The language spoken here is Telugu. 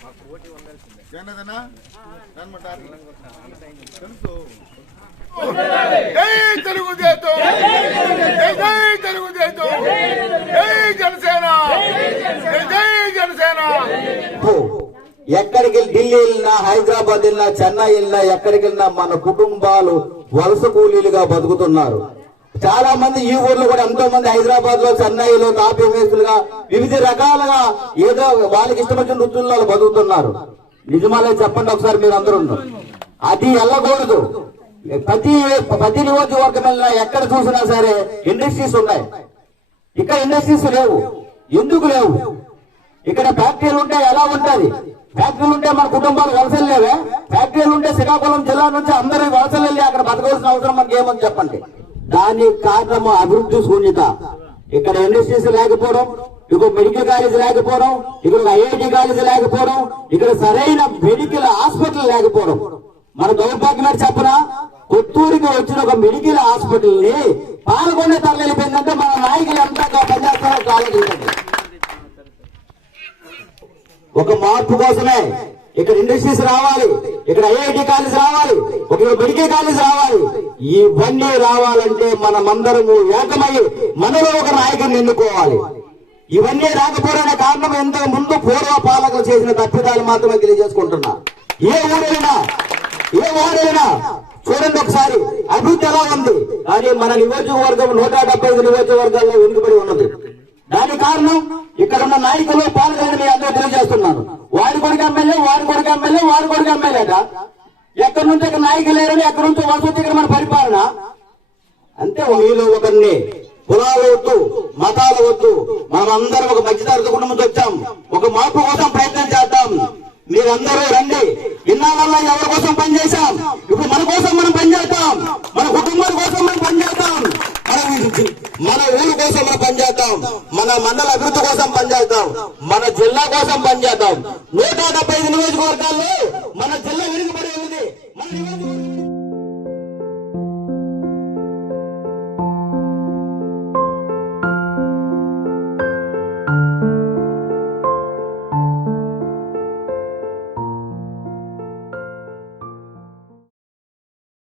కూడా జగన్నాథనా రన్మంటారు తెలుసు. జై తెలుగుదేశం! జై తెలుగుదేశం! జై జనసేన! జై జనసేన! ఎక్కడికి వెళ్ళి ఢిల్లీ వెళ్ళినా హైదరాబాద్ వెళ్ళినా చెన్నై వెళ్ళినా ఎక్కడికి వెళ్ళినా మన కుటుంబాలు వలస కూలీలుగా బతుకుతున్నారు. చాలా మంది ఈ ఊర్లో కూడా ఎంతో మంది హైదరాబాద్లో చెన్నైలో తాపీ మేస్తులుగా వివిధ రకాలుగా ఏదో వాళ్ళకి ఇష్టమైన వృత్తుల్లో బతుకుతున్నారు. నిజమాలే చెప్పండి ఒకసారి మీరు అందరూ అది వెళ్ళకూడదు. ప్రతి ప్రతి నియోజకవర్గం వెళ్ళినా ఎక్కడ చూసినా సరే ఇండస్ట్రీస్ ఉన్నాయి. ఇక్కడ ఇండస్ట్రీస్ లేవు. ఎందుకు లేవు? ఇక్కడ ఫ్యాక్టరీలు ఉంటే ఎలా ఉంటది? ఫ్యాక్టరీలు ఉంటే మన కుటుంబాలు వలసలు లేవే? ఫ్యాక్టరీలు ఉంటే శ్రీకాకుళం జిల్లా నుంచి అందరూ వలసలు వెళ్ళి అక్కడ బతకవలసిన అవసరం మనకి ఏమని చెప్పండి? దానికి కారణము అభివృద్ధి శూన్యత. ఇక్కడ ఇండస్ట్రీస్ లేకపోవడం ఇక్కడ మెడికల్ కాలేజ్ లేకపోవడం ఇక్కడ ఐఐటి కాలేజ్ లేకపోవడం ఇక్కడ సరైన మెడికల్ హాస్పిటల్ లేకపోవడం. మన దౌర్భాగ్యం చెప్పనా? కొత్తూరుకి వచ్చిన ఒక మెడికల్ హాస్పిటల్ని పాల్గొండ తరలిపోయిందంటే మన నాయకులు ఎంత పనిచేస్తారో ఆలోచించండి ఒక మార్పు కోసమే ఇక్కడ ఇండస్ట్రీస్ రావాలి ఇక్కడ ఐఐటి కాలేజ్ రావాలి మెడికల్ కాలేజ్ రావాలి. ఇవన్నీ రావాలంటే మనమందరము ఏకమయ్యి మనలో ఒక నాయకుడిని ఎన్నుకోవాలి. ఇవన్నీ రాకపోవడానికి కారణం ఇంతకు ముందు పూర్వ పాలకులు చేసిన తప్పిదాలు మాత్రమే తెలియజేసుకుంటున్నా. ఏ ఊరైనా ఏ ఊరైనా చూడండి ఒకసారి అభివృద్ధి ఎలా ఉంది? కానీ మన నియోజకవర్గం నూట డెబ్బై ఐదు నియోజకవర్గాల్లో వెనుకబడి ఉన్నది. దానికి కారణం ఇక్కడ ఉన్న నాయకులు పాల్గొని మీ అందరూ తెలియజేస్తున్నాను. వారి కొడుకు ఎమ్మెల్యే వారి కొడుకు ఎమ్మెల్యే వారి కొడుకు ఎమ్మెల్యేట. ఎక్కడి నుంచి ఒక నాయకులు లేరని ఎక్కడి నుంచి వసతి ఇక్కడ మన పరిపాలన? అంతే మీలో ఒకరిని కులాలు వద్దు మతాలు వద్దు మనం అందరం ఒక మధ్యతరగతి కుటుంబం వచ్చాం. ఒక మార్పు కోసం ప్రయత్నం చేద్దాం. మీరందరూ రండి. ఇన్నాళ్ళ ఎవరి కోసం పనిచేశాం ఇప్పుడు మన కోసం మనం పనిచేద్దాం మన కుటుంబాల కోసం మనం పనిచేద్దాం మన మన ఊరు కోసం మనం పనిచేద్దాం మన మండల అభివృద్ధి కోసం పనిచేద్దాం మన జిల్లా కోసం పనిచేద్దాం నూట డెబ్బై ఐదు నియోజకవర్గాల్లో మన జిల్లా వెనుకబడి ఉంది మన నియోజకవర్గం